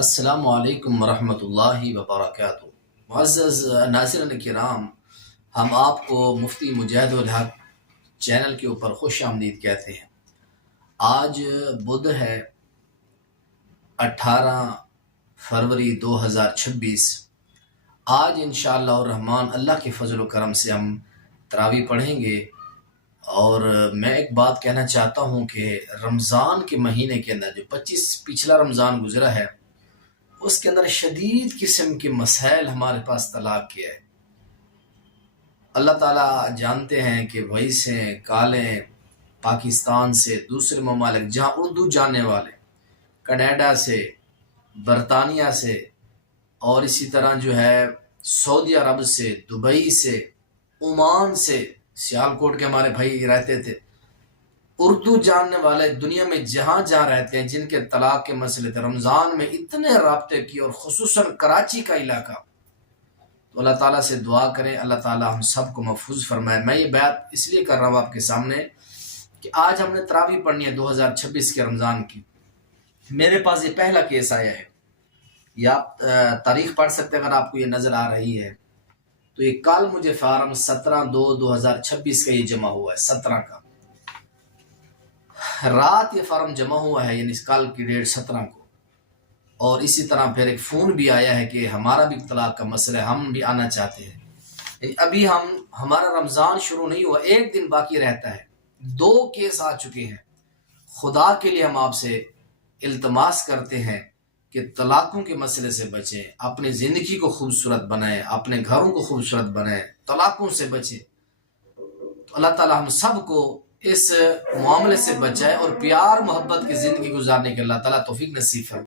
السلام علیکم ورحمۃ اللہ وبرکاتہ۔ معزز ناظرین کرام، ہم آپ کو مفتی مجاہد الحق چینل کے اوپر خوش آمدید کہتے ہیں۔ آج بدھ ہے 18 فروری 2026۔ آج انشاءاللہ الرحمن اللہ کے فضل و کرم سے ہم تراویح پڑھیں گے، اور میں ایک بات کہنا چاہتا ہوں کہ رمضان کے مہینے کے اندر جو پچھلا رمضان گزرا ہے، اس کے اندر شدید قسم کے مسائل ہمارے پاس طلاق کیا ہے۔ اللہ تعالیٰ جانتے ہیں کہ وہی سے کالیں پاکستان سے دوسرے ممالک جہاں اردو جاننے والے، کینیڈا سے، برطانیہ سے، اور اسی طرح جو ہے سعودی عرب سے، دبئی سے، عمان سے، سیالکوٹ کے ہمارے بھائی رہتے تھے، اردو جاننے والے دنیا میں جہاں جہاں رہتے ہیں، جن کے طلاق کے مسئلے تھے، رمضان میں اتنے رابطے کیے، اور خصوصاً کراچی کا علاقہ۔ تو اللہ تعالیٰ سے دعا کریں اللہ تعالیٰ ہم سب کو محفوظ فرمائے۔ میں یہ بات اس لیے کر رہا ہوں آپ کے سامنے کہ آج ہم نے تراویح پڑھنی ہے 2026 کے رمضان کی۔ میرے پاس یہ پہلا کیس آیا ہے، یا آپ تاریخ پڑھ سکتے ہیں اگر آپ کو یہ نظر آ رہی ہے تو۔ یہ کل مجھے فارم 17/2/2026 کا یہ جمع ہوا ہے، 17 کا رات یہ فارم جمع ہوا ہے، یعنی کل کی ڈیٹ 17 کو۔ اور اسی طرح پھر ایک فون بھی آیا ہے کہ ہمارا بھی طلاق کا مسئلہ ہے، ہم بھی آنا چاہتے ہیں۔ یعنی ابھی ہمارا رمضان شروع نہیں ہوا، ایک دن باقی رہتا ہے، 2 کیس آ چکے ہیں۔ خدا کے لیے ہم آپ سے التماس کرتے ہیں کہ طلاقوں کے مسئلے سے بچیں، اپنی زندگی کو خوبصورت بنائیں، اپنے گھروں کو خوبصورت بنائیں، طلاقوں سے بچیں۔ تو اللہ تعالیٰ ہم سب کو اس معاملے سے بچائے اور پیار محبت کی زندگی گزارنے کے اللہ تعالیٰ توفیق نصیب فرمائے۔